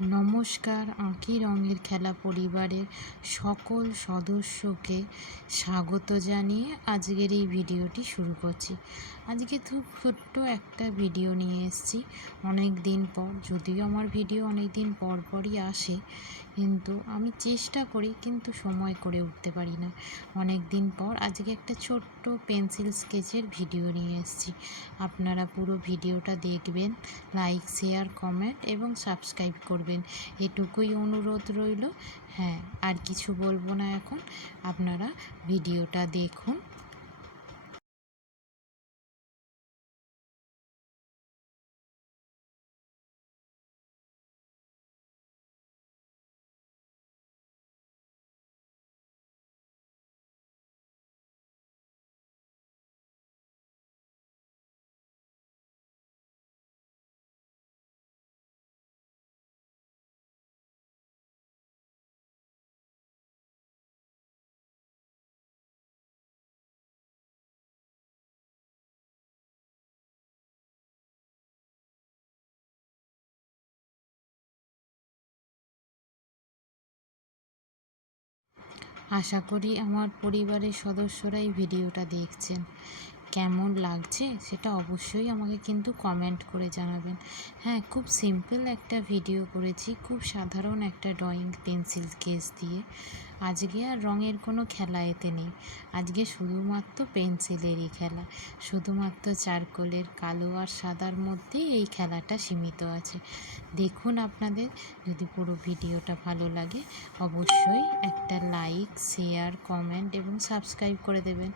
নমস্কার, আঁখি রঙের খেলা পরিবারের সকল সদস্যকে স্বাগত জানিয়ে আজকের এই ভিডিওটি শুরু করছি। আজকে খুব ছোট্ট একটা ভিডিও নিয়ে এসেছি অনেক দিন পর। যদিও আমার ভিডিও অনেক দিন পর পরই আসে, কিন্তু আমি চেষ্টা করি, কিন্তু সময় করে উঠতে পারি না। অনেক দিন পর আজকে একটা ছোট্ট পেন্সিল স্কেচের ভিডিও নিয়ে এসেছি। আপনারা পুরো ভিডিওটা দেখবেন, লাইক, শেয়ার, কমেন্ট এবং সাবস্ক্রাইব করবেন, এটুকুই অনুরোধ রইল। হ্যাঁ, আর কিছু বলবো না এখন, আপনারা ভিডিওটা দেখুন। আশা করি আমার পরিবারের সদস্যরা এই ভিডিওটা দেখছেন। কেমন লাগছে সেটা অবশ্যই আমাকে কিন্তু কমেন্ট করে জানাবেন। হ্যাঁ, খুব সিম্পল একটা ভিডিও করেছি, খুব সাধারণ একটা ড্রয়িং পেন্সিল স্কেচ দিয়ে। আজকে আর রঙের কোনো খেলা এতে নেই, আজকে শুধুমাত্র পেন্সিলেরই খেলা। শুধুমাত্র চারকোলের কালো আর সাদার মধ্যেই এই খেলাটা সীমিত আছে। দেখুন, আপনাদের যদি পুরো ভিডিওটা ভালো লাগে অবশ্যই একটা লাইক, শেয়ার, কমেন্ট এবং সাবস্ক্রাইব করে দেবেন।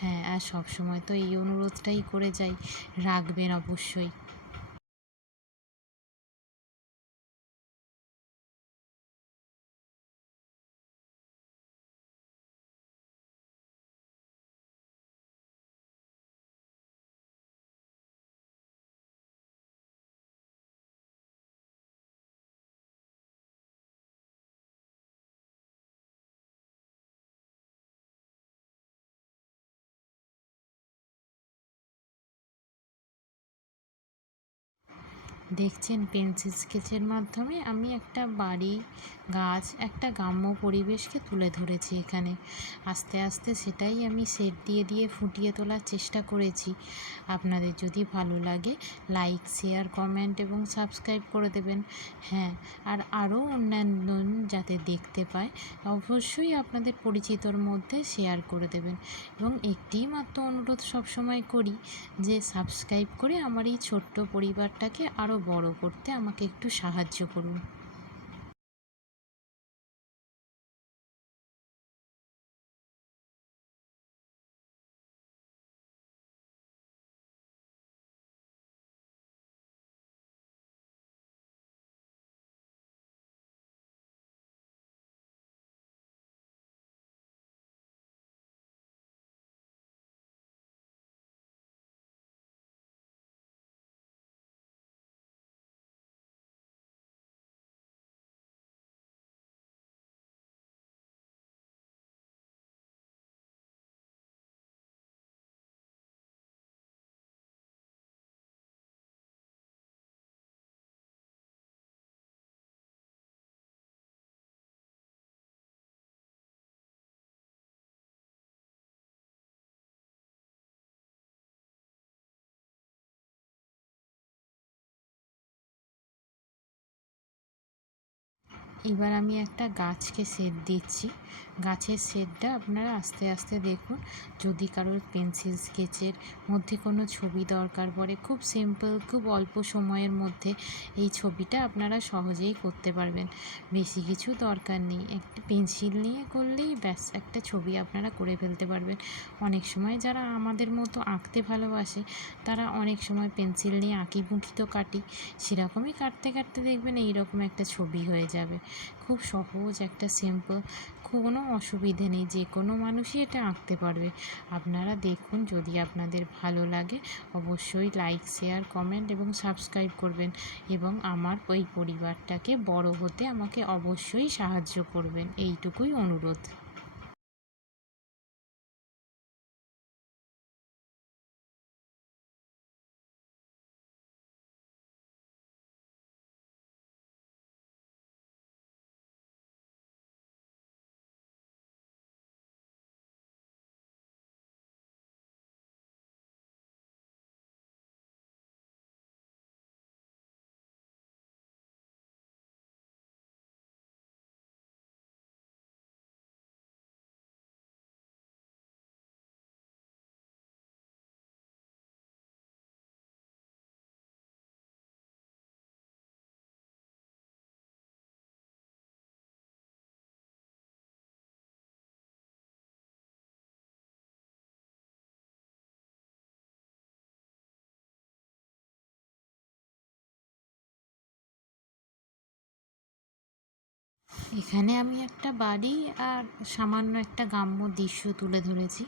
হ্যাঁ, আর সবসময় তো এই অনুরোধটাই করে যাই, রাখবেন অবশ্যই। দেখছেন, পেন্সিল স্কেচের মাধ্যমে আমি একটা বাড়ি, গাছ, একটা গ্রাম্য পরিবেশকে তুলে ধরেছি এখানে। আস্তে আস্তে সেটাই আমি শেড দিয়ে দিয়ে ফুটিয়ে তোলার চেষ্টা করেছি। আপনাদের যদি ভালো লাগে লাইক, শেয়ার, কমেন্ট এবং সাবস্ক্রাইব করে দেবেন। হ্যাঁ, আর আরও অন্যান্য যাতে দেখতে পায় অবশ্যই আপনাদের পরিচিতর মধ্যে শেয়ার করে দেবেন। এবং একটিই মাত্র অনুরোধ সবসময় করি, যে সাবস্ক্রাইব করে আমার এই ছোট্ট পরিবারটাকে আরও বড় করতে আমাকে একটু সাহায্য করুন। এবার আমি একটা গাছকে শেড দিচ্ছি। গাছের শেডটা আপনারা আস্তে আস্তে দেখুন। যদি কারোর পেন্সিল স্কেচের মধ্যে কোনো ছবি দরকার পড়ে, খুব সিম্পল, খুব অল্প সময়ের মধ্যে এই ছবিটা আপনারা সহজেই করতে পারবেন। বেশি কিছু দরকার নেই, একটা পেন্সিল নিয়ে করলেই ব্যাস একটা ছবি আপনারা করে ফেলতে পারবেন। অনেক সময় যারা আমাদের মতো আঁকতে ভালোবাসে তারা অনেক সময় পেন্সিল নিয়ে আঁকিবুঁকি তো কাটি, সেরকমই কাটতে কাটতে দেখবেন এইরকম একটা ছবি হয়ে যাবে। খুব সহজ একটা সিম্পল, কোনো অসুবিধে নেই, যে কোনো মানুষই এটা আঁকতে পারবে। আপনারা দেখুন, যদি আপনাদের ভালো লাগে অবশ্যই লাইক, শেয়ার, কমেন্ট এবং সাবস্ক্রাইব করবেন, এবং আমার ওই পরিবারটাকে বড় হতে আমাকে অবশ্যই সাহায্য করবেন, এইটুকুই অনুরোধ। এখানে আমি একটা বাড়ি আর সামান্য একটা গ্রাম্য দৃশ্য তুলে ধরেছি।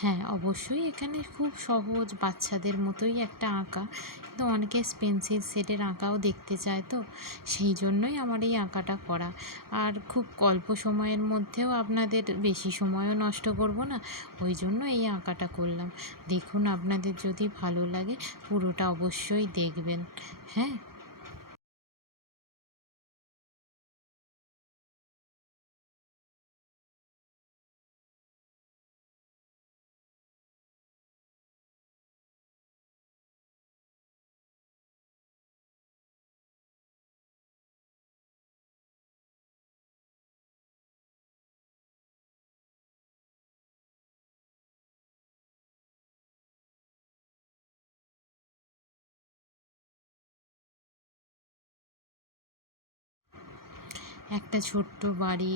হ্যাঁ, অবশ্যই এখানে খুব সহজ বাচ্চাদের মতোই একটা আঁকা, কিন্তু অনেকে পেন্সিল শেডের আঁকাও দেখতে চায়, তো সেই জন্যই আমার এই আঁকাটা করা। আর খুব অল্প সময়ের মধ্যেও আপনাদের বেশি সময়ও নষ্ট করব না, ওই জন্য এই আঁকাটা করলাম। দেখুন, আপনাদের যদি ভালো লাগে পুরোটা অবশ্যই দেখবেন। হ্যাঁ। একটা ছোট্ট বাড়ি,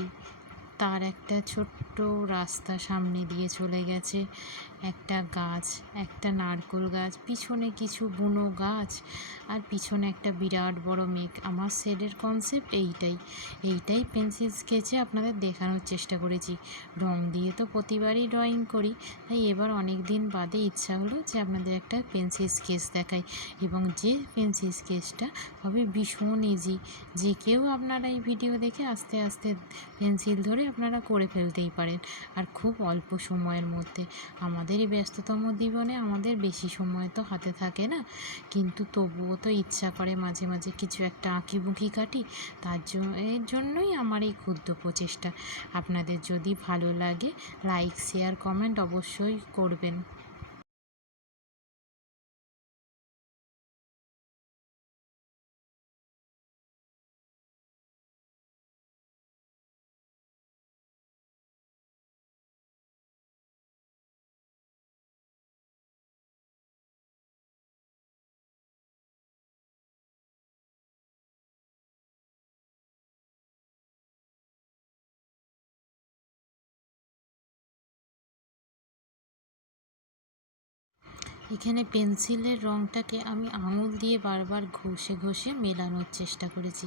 তার একটা ছোট্ট রাস্তা সামনে দিয়ে চলে গেছে, একটা গাছ, একটা নারকেল গাছ, পিছনে কিছু বুনো গাছ, আর পিছনে একটা বিরাট বড় মেঘ। আমার শেডের কনসেপ্ট এইটাই পেন্সিল স্কেচে আপনাদের দেখানোর চেষ্টা করেছি। রং দিয়ে তো প্রতিবারই ড্রয়িং করি, তাই এবার অনেক দিন বাদে ইচ্ছা হলো যে আপনাদের একটা পেন্সিল স্কেচ দেখাই, এবং যে পেন্সিল স্কেচটা হবে ভীষণ ইজি, যে কেউ আপনারা এই ভিডিও দেখে আস্তে আস্তে পেন্সিল ধরে আপনারা করে ফেলতেই পারেন, আর খুব অল্প সময়ের মধ্যে। আমাদের এই ব্যস্ততম জীবনে আমাদের বেশি সময় তো হাতে থাকে না, কিন্তু তবুও তো ইচ্ছা করে মাঝে মাঝে কিছু একটা আঁকিবুকি কাটি। এর জন্যই আমার এই ক্ষুদ্র প্রচেষ্টা। আপনাদের যদি ভালো লাগে, লাইক, শেয়ার, কমেন্ট অবশ্যই করবেন। এখানে পেন্সিলের রঙটাকে আমি আঙুল দিয়ে বারবার ঘষে ঘষে মেলানোর চেষ্টা করেছি,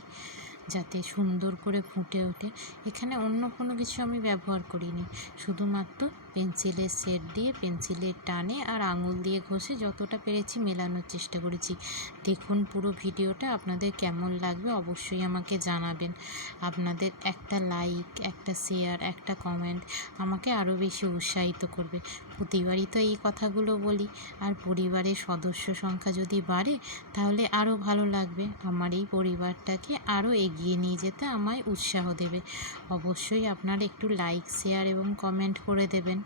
যাতে সুন্দর করে ফুটে ওঠে। এখানে অন্য কোনো কিছু আমি ব্যবহার করিনি, শুধুমাত্র পেন্সিলের শেড দিয়ে পেন্সিলের টানে আর আঙুল দিয়ে ঘষে যতটা পেরেছি মেলানোর চেষ্টা করেছি। দেখুন পুরো ভিডিওটা, আপনাদের কেমন লাগবে অবশ্যই আমাকে জানাবেন। আপনাদের একটা লাইক, একটা শেয়ার, একটা কমেন্ট আমাকে আরও বেশি উৎসাহিত করবে। প্রতিবারই তো এই কথাগুলো বলি, আর পরিবারের সদস্য সংখ্যা যদি বাড়ে তাহলে আরও ভালো লাগবে। আমার এই পরিবারটাকে আরও এগিয়ে নিয়ে যেতে আমায় উৎসাহ দেবে। অবশ্যই আপনারা একটু লাইক, শেয়ার এবং কমেন্ট করে দেবেন।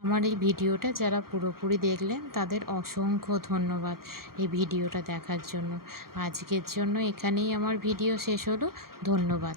আমার এই ভিডিওটা যারা পুরোপুরি দেখলেন তাদের অসংখ্য ধন্যবাদ এই ভিডিওটা দেখার জন্য। আজকের জন্য এখানেই আমার ভিডিও শেষ হলো। ধন্যবাদ।